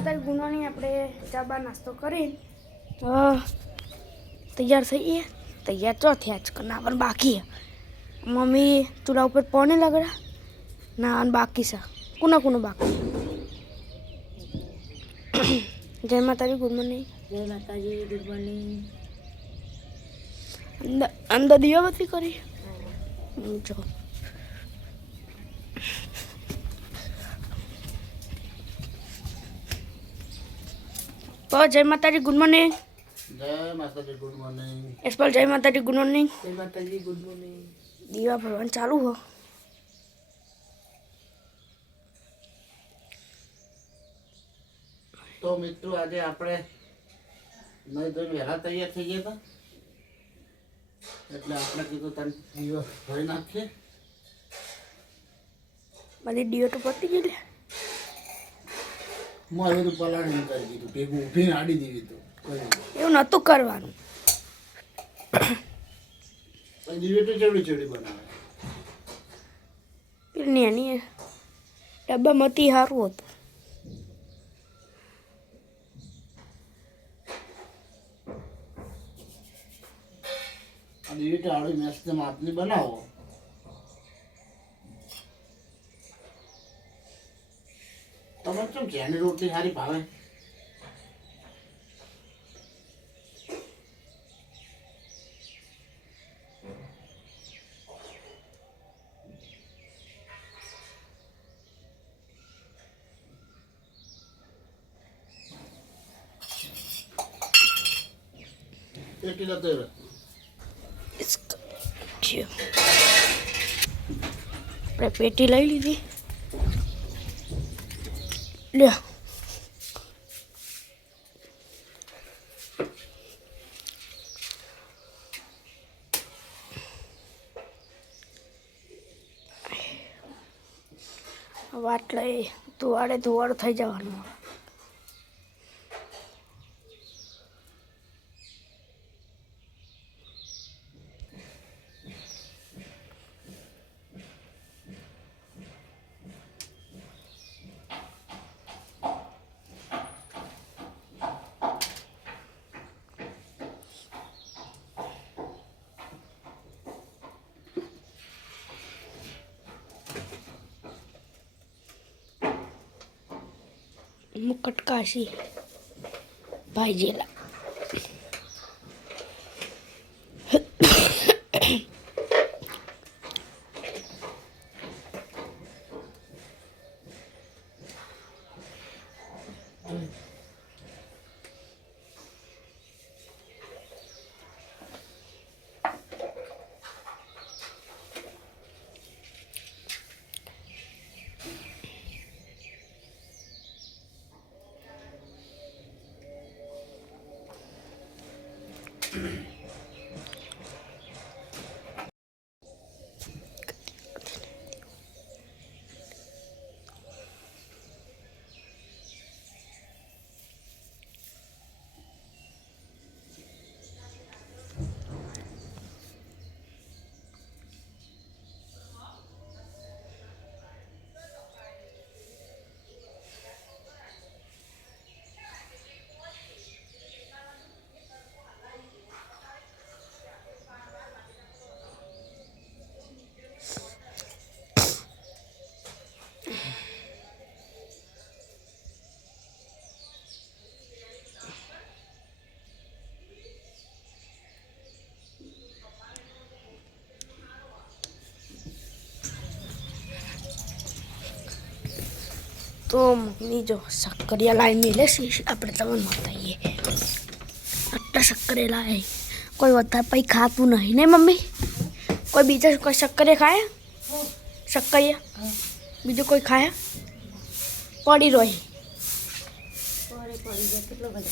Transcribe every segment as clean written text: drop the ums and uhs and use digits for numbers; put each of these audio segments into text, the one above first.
માતાજી ગુનાની આપણે ચાબા નાસ્તો કરી તૈયાર થઈએ તૈયાર ચો થયા જ ના પણ બાકી મમ્મી ચૂલા ઉપર પાણી લગડા ના બાકી છે કુના બાકી જય માતાજી ગુડ મોર્નિંગ જય માતાજી ગુડ મોર્નિંગ અંદર દીવાબત્તી કરી જો તો જય માતાજી ગુડ મોર્નિંગ જય માતાજી ગુડ મોર્નિંગ એસપલ જય માતાજી ગુડ મોર્નિંગ જય માતાજી ગુડ મોર્નિંગ દીવા ભરવાનું ચાલુ હો તો મિત્રો આજે આપણે નહીં તો વહેલા તૈયાર થઈ ગયા હતા એટલે આપણે કીધું તને દિવસ ભરી નાખીએ બધી દીવો તો પતી ગઈ લે હું બધું પલાળી કરી દીધું ભેગું ઊભીને આડી દીધી તો એવું નહોતું કરવાનું દીવી તો ચેવડી બનાવે પેલી એની ડબ્બામાંથી સારું હતું આ દીવી તો આડી મસ્ત માપની બનાવો તમને કેમ ઘેરની રોટલી સારી ભાવે પેટી જતો રહે આપણે પેટી લઈ લીધી લે વાટ લઈ ધુવાડે થઈ જવાનું મુકટ કાશી ભાઈજીલા તો મમ્મી જો શક્કરિયા લાવીને મેલે છે આપણે તમને બતાવીએ આટલા શક્કરિયા લાવે કોઈ વધારે પછી ખાતું નહીં ને મમ્મી કોઈ બીજા કોઈ શક્કરિયા ખાય શક્કરિયા બીજું કોઈ ખાય પડી રહી કેટલો બધો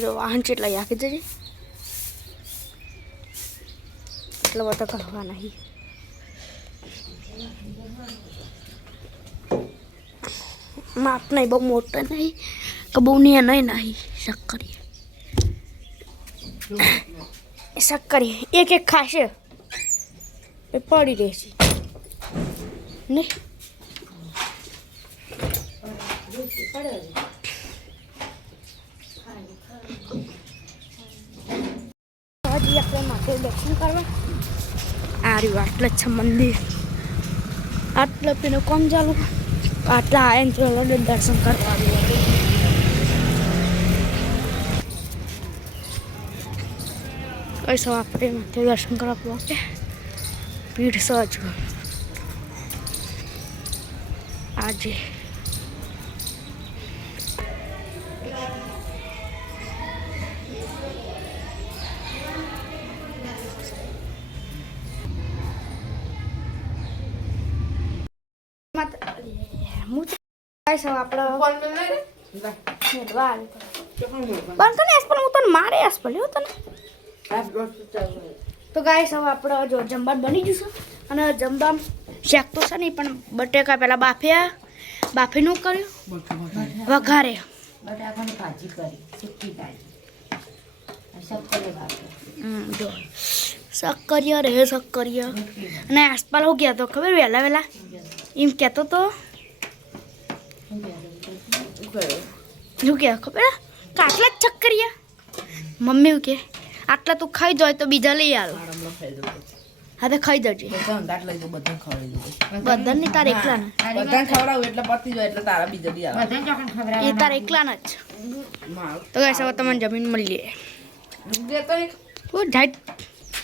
જો વાહન ચેટલા યાકી જજે એટલા બધા કરવા નહીં માપ નહીં બહુ મોટા નહીં કે બહુ નહીં શક્કરિયા એક ખાશે એ પડી રહેશે ને હજી આપણે મહાદેવ દર્શન કરવા આ રહ્યું આટલે જ છે મંદિર આટલે પેલું કોમ ચાલુ આટલા આયન ચાલો દર્શન કરવા આવ્યું કઈ સૌ આપણે મહાદેવ દર્શન કરવા પહોંચે ભીડ સહજ આજે બંધ કરે પણ હું તને મારે આસ પડ્યો તને તો ગાઈસ હવે આપણે જો જમવાનું બની જશે અને જમવામાં શાક તો છે નહીં પણ બટેકા પહેલાં બાફીનું કર્યું વઘારે બટાકાની ભાજી કરી સુકી ભાજી જો શક્કરિયા રહે શક્કરિયા અને આસપાસ હું કહેતો ખબર વહેલા એમ કહેતો તો શું કહે ખબર આટલા જ શક્કરિયા મમ્મી એવું કે આટલા તું ખાઈ જાય તો બીજા લઈ આવો હા તો ખાઈ જજે બધાને તારે એકલા એ તારે એકલા જ તો ગાઈસ હવે તમને જમીન મળીએ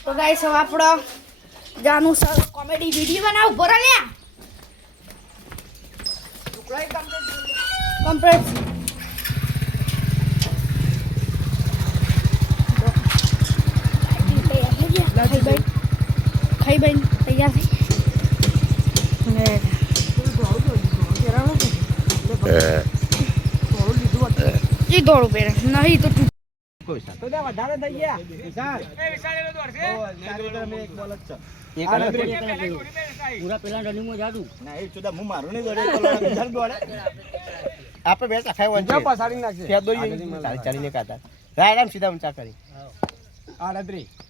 તો ગાઈસ હવે આપણો જાનું સર કોમેડી વિડીયો બનાવ ભરા લ્યા કમ્પ્લીટ ખાઈ ભાઈ તૈયાર થઈ એ દોડું પહેરે નહીં તો વધારે થઈ ગયા પૂરા પેલા રનિંગમાં જાદુ હું મારું નહીં દોડે આપણે બે ચાખાય પસાડી નાખશે ચાલીને કાતા રાયરામ સીધા ઊંચા કરી 38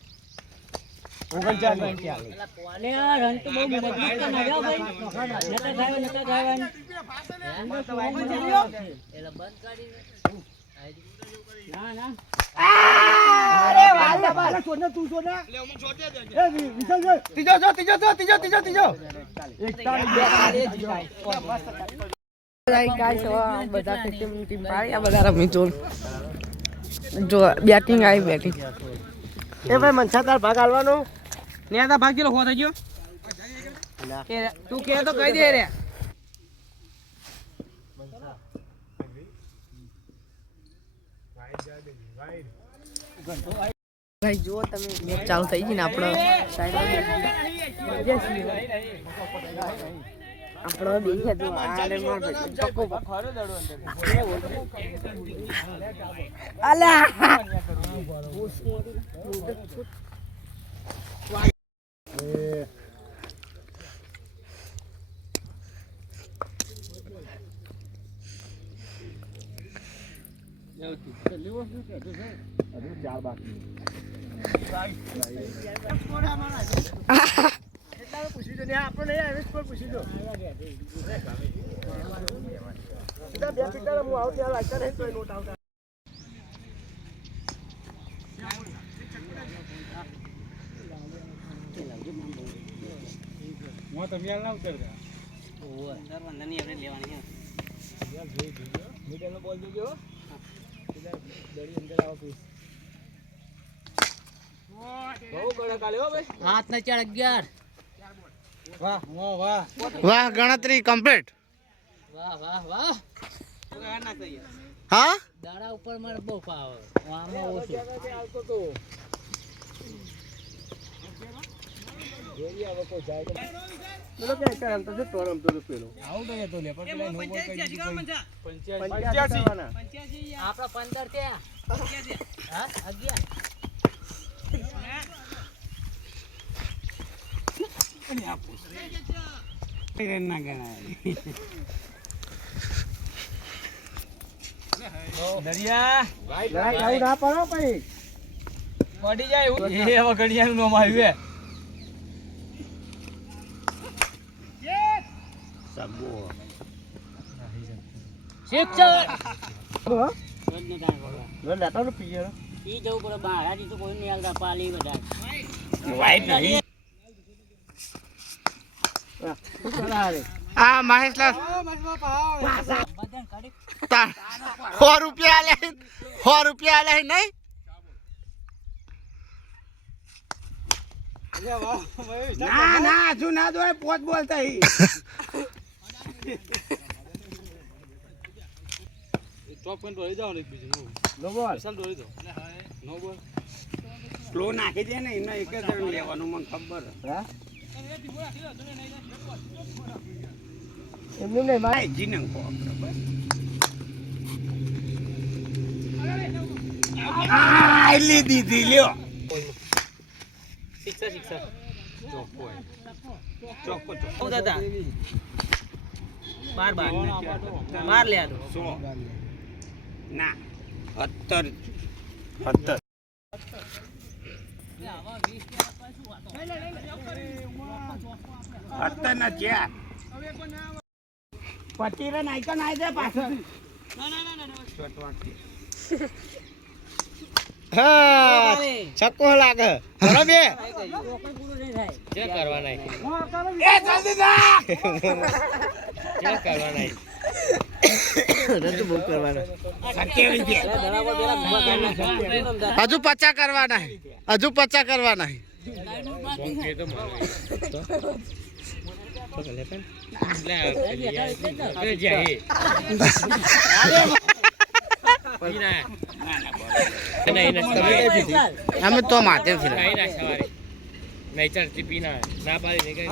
બેટિંગ આવી બેટિંગ એ ભાઈ મનસા તાર ભાગ આલવાનો ને આ ભાગ કેટલો હો થઈ ગયો તું કે તો કહી દે રે ભાઈ જો તમે મેચ ચાલુ થઈ ગઈ ને આપણો આપણો બીજે તો આલે માર પક્કો અલા હાથ ને 11 વાહ ગણતરી કમ્પ્લીટ વાહ હા દાડા ઉપર મને બહુ પાવ આમાં ઓછું આપડા 15 થયા હા 11 દરિયા ના પડો ભાઈ પડી જાય એ હવે ઘડિયાળનું નામ આવ્યું શિક્ષક લેતા ને પીએ ઈ જવું પડે બહારાથી તો કોઈ નહીં હાલતા પાલી બધા વાઈટ નહીં આ મહેશલાલ તા 100 રૂપિયા આલે 100 રૂપિયા આલે નહીં ના ના હજુ ના દોડે પોત બોલતા હી ચોપ પોઈન્ટ દોડી જાવ ને બીજું નો બોલ ચાલ દોડી દો નો બોલ સ્લો નાખી દે ને એનો એક જ રન લેવાનું મને ખબર હા એમનું નહીં મારે જીનંગ કો આ લી દીધી લ્યો શિક્ષક ચોકો દાદા બાર લે આલો 100 ના 70 ના ચાર પચીરે નાયકો નાય દે પાછળ હા છક્કો લાગે ચલો બે જે કરવાના એ જલ્દી જા જે કરવાના રદ બહુ કરવાનો 27 હજુ 50 કરવાના હજુ 50 કરવાના અમે તો માથે નહીં ચડતી પીના ના પાડી નહીં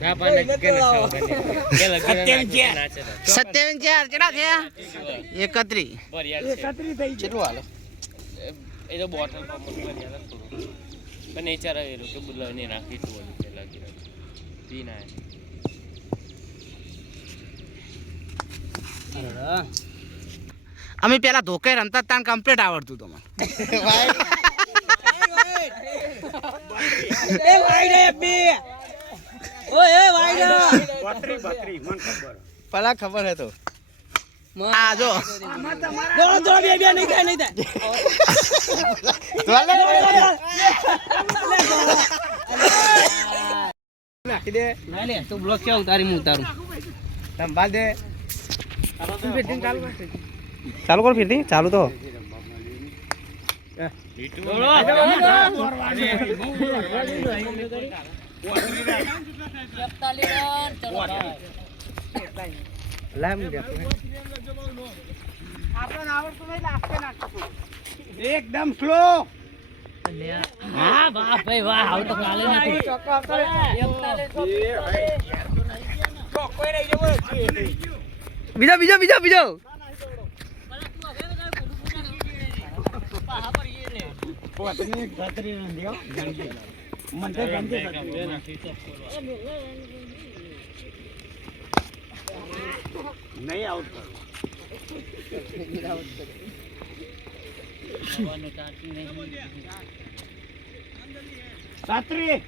ના પાડી 27 4 કેટલા થયા 31 કેટલું હાલો એ તો બોટલ પણ નેચર આવેલું કે બોલા ને રાખી તું ઓલી પેલા ગીરા પીના અમે પેલા ધોકે રમતા તાન કમ્પ્લીટ આવડતું તો મને એ વાઈડ બે ઓય એ વાઈડ 32 મને ખબર પેલા ખબર હતો આ જો દોડો બે બે નહીં થાય નાખી દે ના લે તું બ્લોક છે ઉતારી હું ઉતારું સંભાળ દે ચાલુ કર ફિરથી ચાલુ તો એકદમ સ્લો હા વાહ ભાઈ વાહ આવું તો કાલે નથી બીજો બીજો બીજો બીજો નહીં આઉટ સાત્રી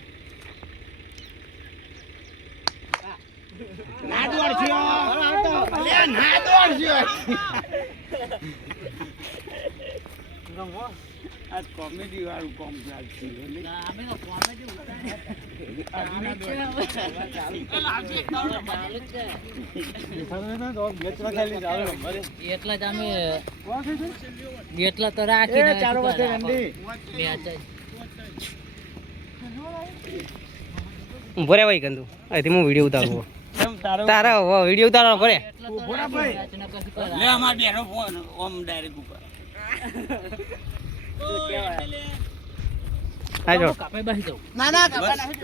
ના દોડશો ના દોડશો આજ કોમેડી વાળું કોમ ચાલશે એટલા જ અમે એટલા તો રાખી ચારો વચ્ચે ઉભો રે ભાઈ કંદુ અહીંથી હું વિડીયો ઉતારું તારા વિડીયો ઉતારવાનો કરે લે અમાર બેનો ફોન ઓમ ડાયરેક્ટ ઉપર આજો કાપે બેસી જાવ ના ના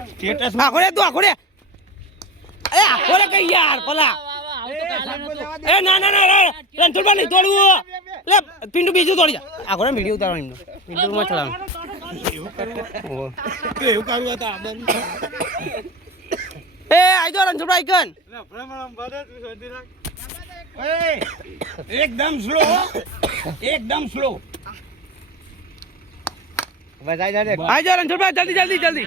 સ્ટેટસ આખોડે તું આખોડે એ આખોડે કઈ યાર પલા એ ના ના ના રણછોડબા નહીં તોડવું લે પિન્ટુ બીજું તોડી જા આખોડે વિડીયો ઉતારવાનો એમનો પિન્ટુ માં ચલાવવાનો એવું કરું હતા એ આજો રણછોડબા આઈકન એકદમ સ્લો એકદમ સ્લો બસ આઈ જા રે આઈ જાઓ રણછોડભાઈ જલ્દી જલ્દી જલ્દી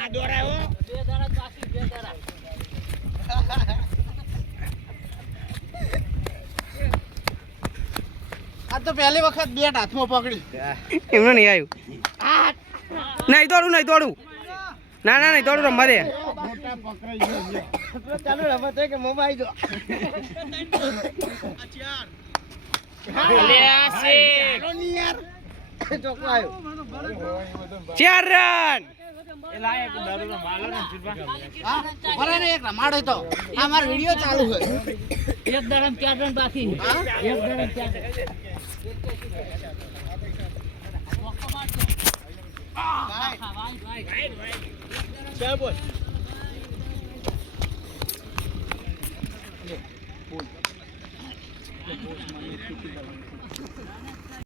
આ તો પહેલી વખત બેટ હાથમાં પકડી એમને નહીં આવ્યું નહીં તોડું ના નહીં તોડું રમવા દે મોટા પકડાઈ ગયો ચાલુ રમત છે કે મોબાઈલ જો ચોખ્ખો આવ્યો 4 રન બરાબર ને એક રમાડો તો આ મારો વિડિયો ચાલુ છે એક દરમ 4 રન બાકી એક દરમ 4 ચાલ બોલ